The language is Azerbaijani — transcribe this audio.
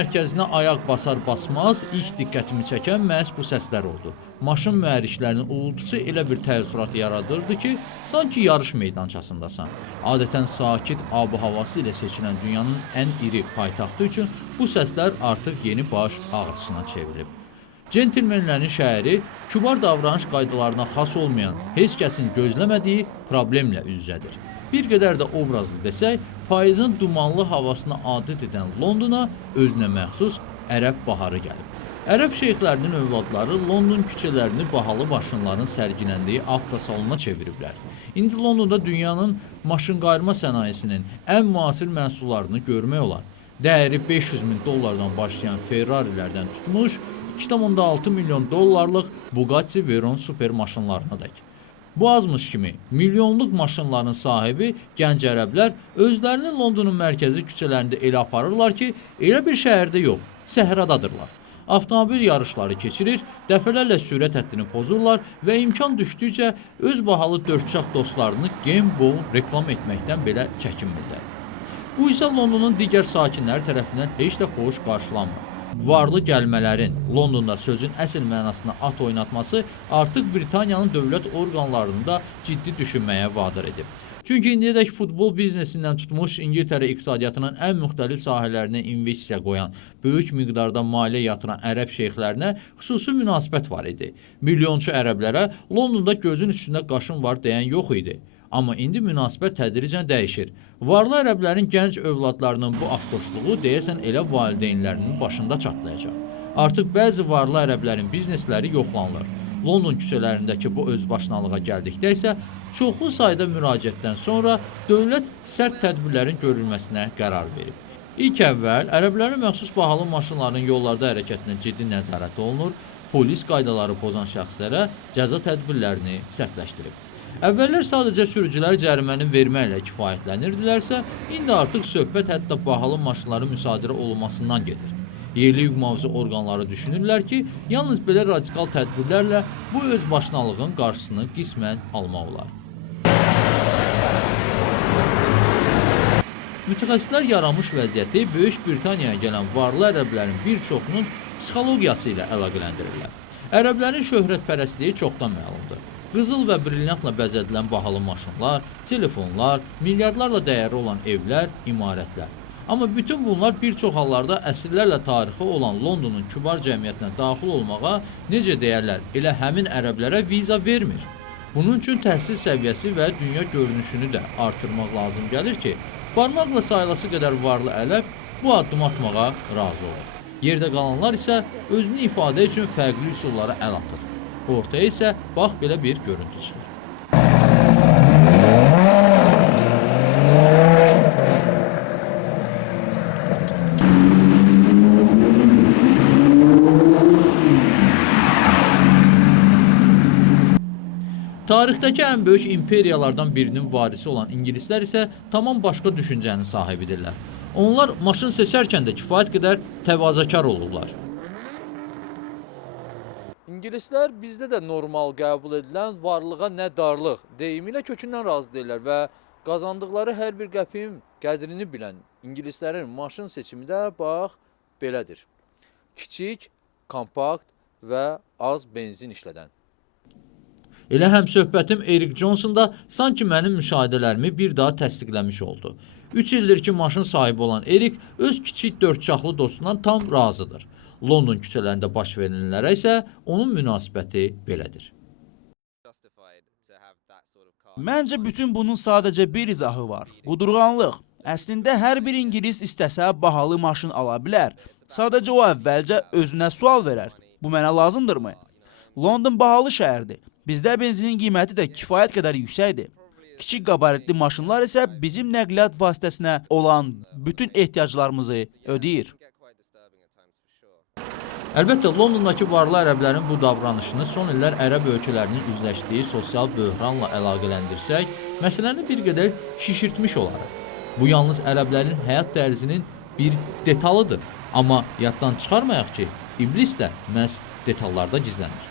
mərkəzinə ayaq basar-basmaz ilk diqqətimi çəkən məhz bu səslər oldu. Maşın mühərriklərinin uğultusu elə bir təəssürat yaradırdı ki, sanki yarış meydançasındasan. Adətən sakit ab-havası ilə seçilən dünyanın ən iri paytaxtı üçün bu səslər artıq yeni baş ağrısına çevrilib. Centilmenlərin şəhəri kübar davranış qaydalarına xas olmayan, heç kəsin gözləmədiyi problemlə üz-üzədir. Bir qədər də obrazlı desək, payızın dumanlı havasına adət edən Londona özünə məxsus ərəb baharı gəlib. Ərəb şeyxlərinin övladları London küçələrini bahalı maşınların sərgiləndiyi avtosalona çeviriblər. İndi Londonda dünyanın maşınqayırma sənayesinin ən müasir məhsullarını görmək olar. Dəyəri 500 min dollardan başlayan Ferrarilərdən tutmuş, 2,6 milyon dollarlıq Bugatti Veyron super maşınlarına dək. Bu azmış kimi milyonluq maşınların sahibi gənc ərəblər özlərini Londonun mərkəzi küçələrində elə aparırlar ki, elə bir şəhərdə yox, səhradadırlar. Avtomobil yarışları keçirir, dəfələrlə sürət həddini pozurlar və imkan düşdükcə öz bahalı dördçaq dostlarını Gameball reklam etməkdən belə çəkinmirlər. Bu isə Londonun digər sakinləri tərəfindən heç də xoş qarşılanmır. Varlı gəlmələrin Londonda sözün əsl mənasına at oynatması artıq Britaniyanın dövlət orqanlarını da ciddi düşünməyə vadar edib. Çünki indiyədək futbol biznesindən tutmuş İngiltərə iqtisadiyyatının ən müxtəlif sahələrinə investisiya qoyan, böyük miqdarda maliyyə yatıran ərəb şeyxlərinə xüsusi münasibət var idi. Milyonçu ərəblərə Londonda gözün üstündə qaşın var deyən yox idi. Amma indi münasibət tədricən dəyişir. Varlı ərəblərin gənc övladlarının bu aftoşluğu deyəsən elə valideynlərinin başında çatlayacaq. Artıq bəzi varlı ərəblərin biznesləri yoxlanılır. London küçələrindəki bu özbaşınalığa gəldikdə isə çoxlu sayda müraciətdən sonra dövlət sərt tədbirlərin görülməsinə qərar verib. İlk əvvəl ərəblərin məxsus bahalı maşınların yollarda hərəkətinə ciddi nəzarət olunur, polis qaydaları pozan şəxslərə cəza tədbirlərini sərtləşdirib. Əvvəllər sadəcə sürücülər cəriməni verməklə kifayətlənirdilərsə, indi artıq söhbət hətta bahalı maşınların müsadirə olunmasından gedir. Yerli hüquq mühafizə orqanları düşünürlər ki, yalnız belə radikal tədbirlərlə bu özbaşınalığın qarşısını qismən almaq olar. Mütəxəssislər yaranmış vəziyyəti Böyük Britaniyaya gələn varlı ərəblərin bir çoxunun psixologiyası ilə əlaqələndirirlər. Ərəblərin şöhrətpərəstliyi çoxdan məlumdur. Qızıl və brilyantla bəzədilən bahalı maşınlar, telefonlar, milyardlarla dəyəri olan evlər, imarətlər. Amma bütün bunlar bir çox hallarda əsrlərlə tarixi olan Londonun kübar cəmiyyətinə daxil olmağa, necə deyərlər, elə həmin ərəblərə viza vermir. Bunun üçün təhsil səviyyəsi və dünya görünüşünü də artırmaq lazım gəlir ki, barmaqla sayılası qədər varlı ərəb bu addımı atmağa razı olur. Yerdə qalanlar isə özünü ifadə üçün fərqli üsullara əl atır. Ortaya isə bax belə bir görüntü çıxır. Tarixdəki ən böyük imperiyalardan birinin varisi olan ingilislər isə tamam başqa düşüncənin sahibidirlər. Onlar maşın seçərkən də kifayət qədər təvazökar olurlar. İngilislər bizdə də normal qəbul edilən varlığa nə darlıq deyimi ilə kökündən razı deyirlər və qazandıqları hər bir qəpin qədrini bilən ingilislərin maşın seçimi də bax belədir. Kiçik, kompakt və az benzin işlədən. Elə həmsöhbətim Erik Johnson da sanki mənim müşahidələrimi bir daha təsdiqləmiş oldu. 3 ildir ki, maşın sahibi olan Erik öz kiçik dördçaqlı dostundan tam razıdır. London küçələrində baş verilənlərə isə onun münasibəti belədir. Məncə bütün bunun sadəcə bir izahı var. Qudurğanlıq. Əslində hər bir ingilis istəsə bahalı maşın ala bilər. Sadəcə o əvvəlcə özünə sual verər. Bu mənə lazımdırmı? London bahalı şəhərdir. Bizdə benzinin qiyməti də kifayət qədər yüksəkdir. Kiçik qabaritli maşınlar isə bizim nəqliyyat vasitəsinə olan bütün ehtiyaclarımızı ödəyir. Əlbəttə, Londondakı varlı ərəblərin bu davranışını son illər ərəb ölkələrinin üzləşdiyi sosial böhranla əlaqələndirsək, məsələni bir qədər şişirtmiş olarıq. Bu yalnız ərəblərin həyat tərzinin bir detalıdır. Amma yaddan çıxarmayaq ki, iblis də məhz detallarda gizlənir.